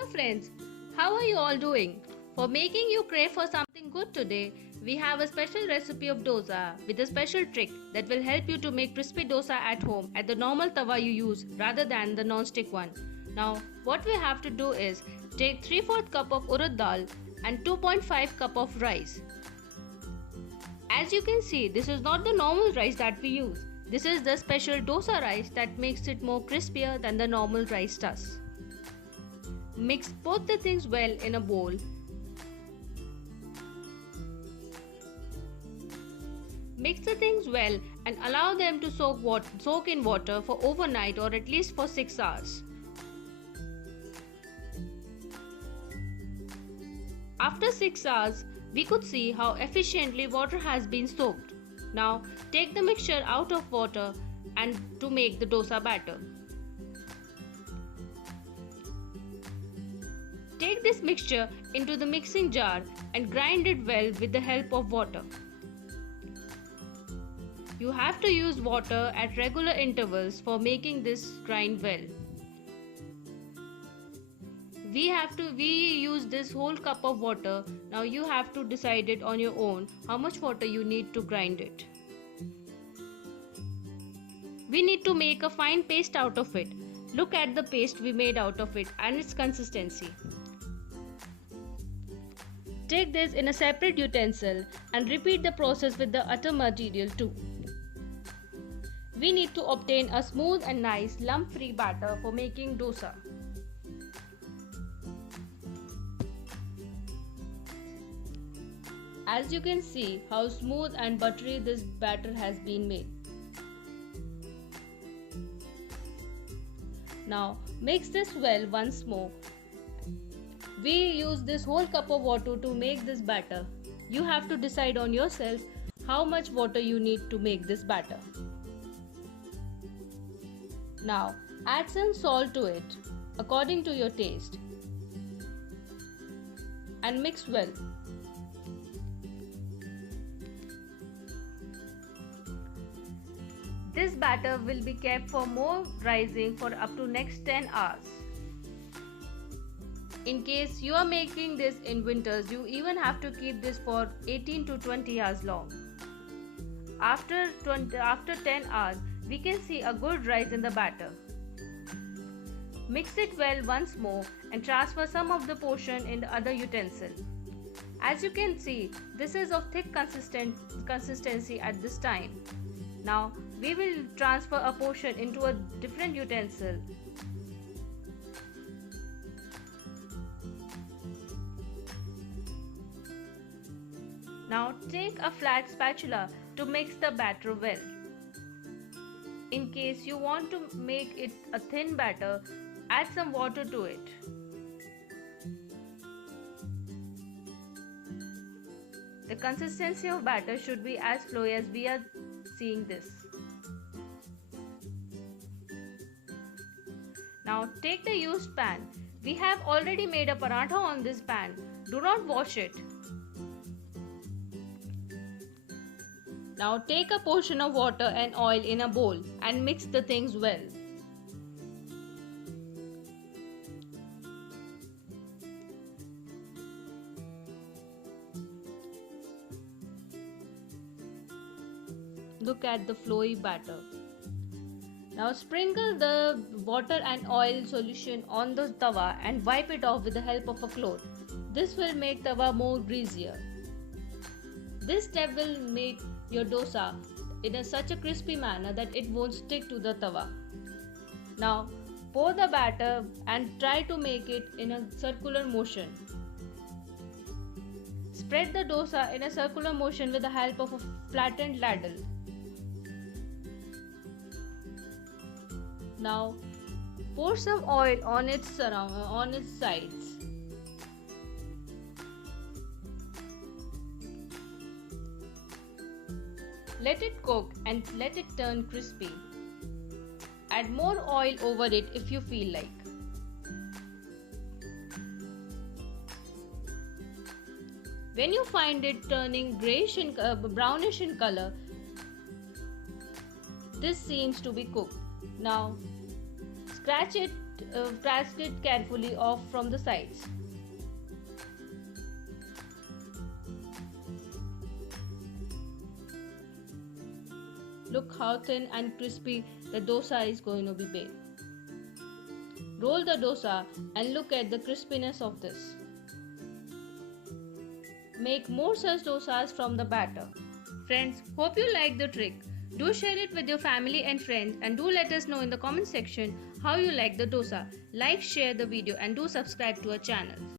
Hello friends, how are you all doing? For making you crave for something good today, we have a special recipe of dosa with a special trick that will help you to make crispy dosa at home at the normal tawa you use rather than the non-stick one. Now, what we have to do is take 3/4 cup of urad dal and 2.5 cup of rice. As you can see, this is not the normal rice that we use. This is the special dosa rice that makes it more crispier than the normal rice does. Mix both the things well in a bowl. Mix the things well and allow them to soak in water for overnight or at least for 6 hours. After 6 hours, we could see how efficiently water has been soaked. Now take the mixture out of water and to make the dosa batter. Take this mixture into the mixing jar and grind it well with the help of water. You have to use water at regular intervals for making this grind well. We use this whole cup of water. Now you have to decide it on your own how much water you need to grind it. We need to make a fine paste out of it. Look at the paste we made out of it and its consistency. Take this in a separate utensil and repeat the process with the other material too. We need to obtain a smooth and nice lump-free batter for making dosa. As you can see how smooth and buttery this batter has been made. Now mix this well once more. We use this whole cup of water to make this batter. You have to decide on yourself how much water you need to make this batter. Now add some salt to it according to your taste and mix well. This batter will be kept for more rising for up to next 10 hours. In case you are making this in winters, you even have to keep this for 18 to 20 hours long. After 10 hours, we can see a good rise in the batter. Mix it well once more and transfer some of the portion in the other utensil. As you can see, this is of thick consistency at this time. Now we will transfer a portion into a different utensil. Now take a flat spatula to mix the batter well. In case you want to make it a thin batter, add some water to it. The consistency of batter should be as flowy as we are seeing this. Now take the used pan. We have already made a paratha on this pan. Do not wash it. Now take a portion of water and oil in a bowl and mix the things well. Look at the flowy batter. Now sprinkle the water and oil solution on the tawa and wipe it off with the help of a cloth. This will make tawa more greasier. This step will make your dosa in such a crispy manner that it won't stick to the tawa. Now pour the batter and try to make it in a circular motion. Spread the dosa in a circular motion with the help of a flattened ladle. Now pour some oil on its sides. Let it cook and let it turn crispy. Add more oil over it if you feel like. When you find it turning brownish in color, this seems to be cooked. Now scratch it twist it carefully off from the sides. Look how thin and crispy the dosa is going to be baked. Roll the dosa and look at the crispiness of this. Make more such dosas from the batter. Friends, hope you like the trick. Do share it with your family and friends and do let us know in the comment section how you like the dosa. Like, share the video and do subscribe to our channel.